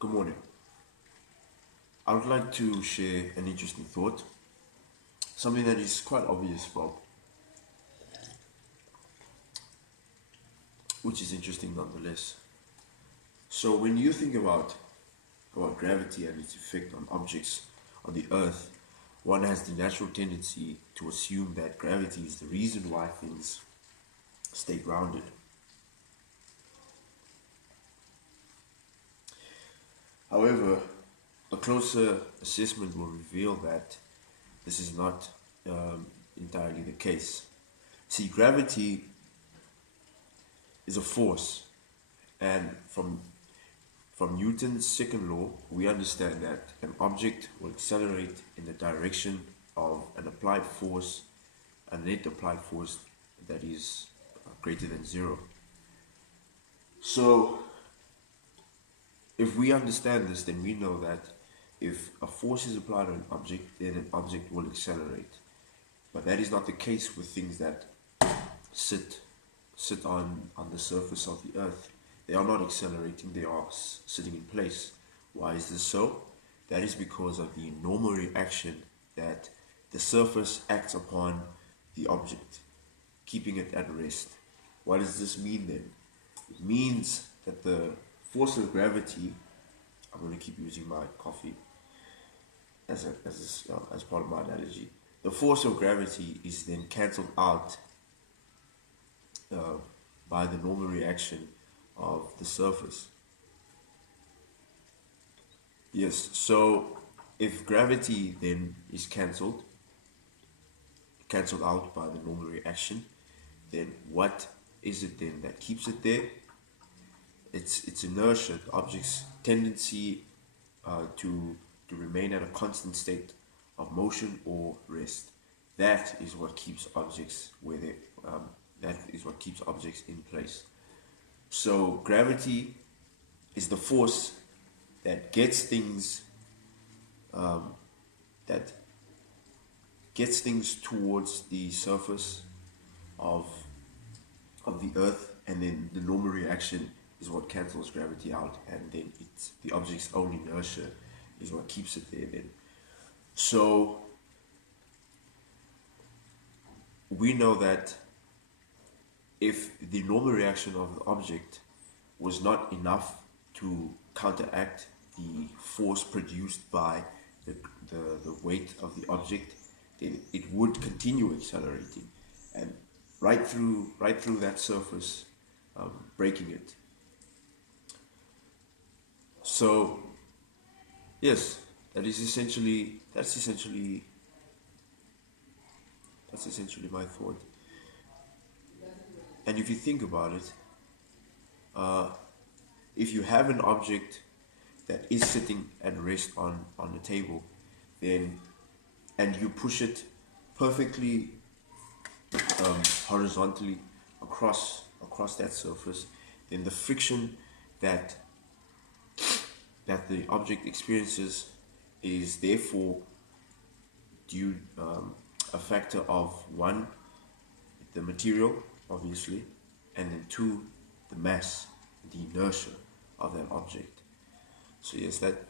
Good morning. I would like to share an interesting thought, something that is quite obvious, Bob, which is interesting nonetheless. So when you think about gravity and its effect on objects on the earth, one has the natural tendency to assume that gravity is the reason why things stay grounded. However, a closer assessment will reveal that this is not entirely the case. See, gravity is a force, and from Newton's second law, we understand that an object will accelerate in the direction of an applied force, a net applied force that is greater than zero. So, if we understand this, then we know that if a force is applied on an object, then an object will accelerate. But that is not the case with things that sit on the surface of the earth. They are not accelerating, they are sitting in place. Why is this so? That is because of the normal reaction that the surface acts upon the object, keeping it at rest. What does this mean then? It means that the force of gravity, I'm going to keep using my coffee as part of my analogy. The force of gravity is then cancelled out by the normal reaction of the surface. Yes, so if gravity then is cancelled out by the normal reaction, then what is it then that keeps it there? It's inertia, the object's tendency to remain at a constant state of motion or rest. That is what keeps objects where they that is what keeps objects in place. So gravity is the force that gets things that gets things towards the surface of the earth, and then the normal reaction is what cancels gravity out, and then it's the object's own inertia is what keeps it there then. So we know that if the normal reaction of the object was not enough to counteract the force produced by the weight of the object, then it would continue accelerating and right through that surface, breaking it. So yes, that's essentially my thought. And if you think about it, if you have an object that is sitting at rest on the table, then and you push it perfectly horizontally across that surface, then the friction that the object experiences is therefore due a factor of one, the material obviously, and then two, the mass, the inertia of that object. So yes, that